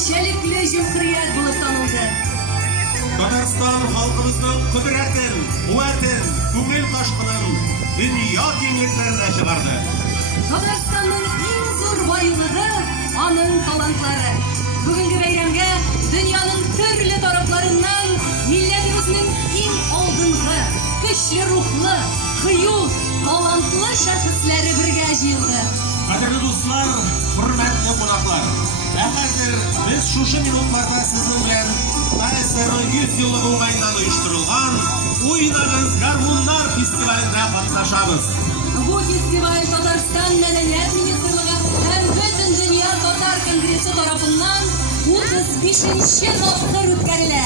Öncelikle Cumhuriyet bulip tanıldı. Татарстан халкыбызның кudretin, куәтен, күңел ташкынын дөнья киңлекләренә чыгарды. Татарстанның иң зур байлыгы аның талантлары. Бүгенге бәйрәмгә дөньяның төрле тарафларыннан милләтебезнең иң алдынгы, көчле рухлы, кыю, талантлы шәхесләре бергә җыелды. Кадерле дуслар, хөрмәтле кунаклар, хәзер без шушы минутларда сезнең белән ТСР 100 еллыгы уңаеннан оештырылган Уйнагыз гармуннар фестивалендә катнашабыз. Бу фестиваль Татарстан Мәдәният министрлыгы һәм Бөтен дөнья татар конгрессы тарафыннан 35-нче тапкыр үткәрелә.